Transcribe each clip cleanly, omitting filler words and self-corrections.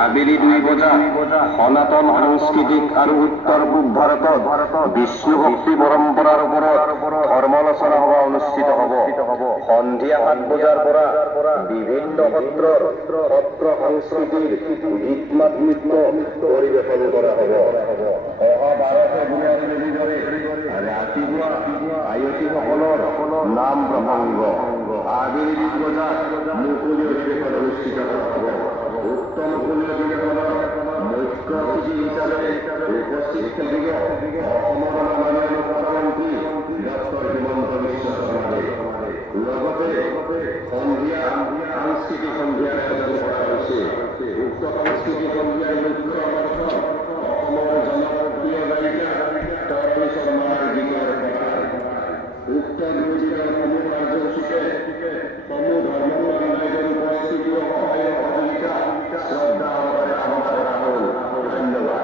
আবেলি 2 বজা সনাতন সাংস্কৃতিক আৰু উত্তৰ পূব ভাৰতত বিষ্ণুভক্তি পৰম্পৰাৰ ওপৰত ধৰ্মালোচনা সভা অনুষ্ঠিত হ'ব। সন্ধিয়া 7 বজাৰ পৰা বিভিন্ন সত্ৰৰ সত্ৰ সংস্কৃতিৰ গীত মাত নৃত্য পৰিৱেশন কৰা হ'ব। অহা 12 ফেব্ৰুৱাৰীৰে ৰাতিপুৱা আয়তীসকলৰ নাম প্ৰসংগ। আবেলি 2 বজাত মুকলি অধিৱেশন অনুষ্ঠিত কৰা হ'ব। উক্ত মুকলি অধিৱেশনৰ মুখ্য অতিথি হিচাপে উপস্থিত থাকিব অসমৰ মাননীয় মুখ্যমন্ত্ৰী ডক্টৰ হিমন্ত বিশ্ব শৰ্মাদেৱ। লগতে সন্ধিয়া সাংস্কৃতিক সন্ধিয়াৰ আয়োজন কৰা হৈছে। উক্ত সাংস্কৃতিক সন্ধিয়াৰ মুখ্য আকৰ্ষণ অসমৰ জনপ্ৰিয় গায়িকা তপী শৰ্মাৰ গীতৰ প্ৰচাৰ। উক্ত বিৰোধিতাৰ সমূহ কাৰ্যসূচীতে সমূহ ধৰ্মাৱলম্বী ৰাইজৰ উপস্থিতি ও সহায় সহযোগিতা শ্ৰদ্ধা সহকাৰে কামনা কৰা হ'ল। ধন্যবাদ।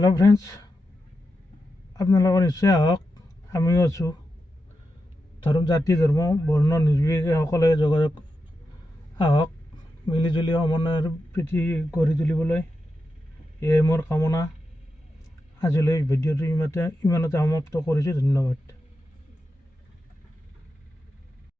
হেল্ল' ফ্ৰেণ্ডছ, আপোনালোকৰ নিশ্চয় আহক, আমিও আছোঁ। জাতি ধৰ্ম বৰ্ণ নিৰ্বিশেষে সকলোৱে যোগাযোগ আহক, মিলিজুলি সমন্বয়ৰ প্ৰীতি গঢ়ি তুলিবলৈ এয়াই মোৰ কামনা। আজিলৈ ভিডিঅ'টো ইমানতে সমাপ্ত কৰিছোঁ। ধন্যবাদ।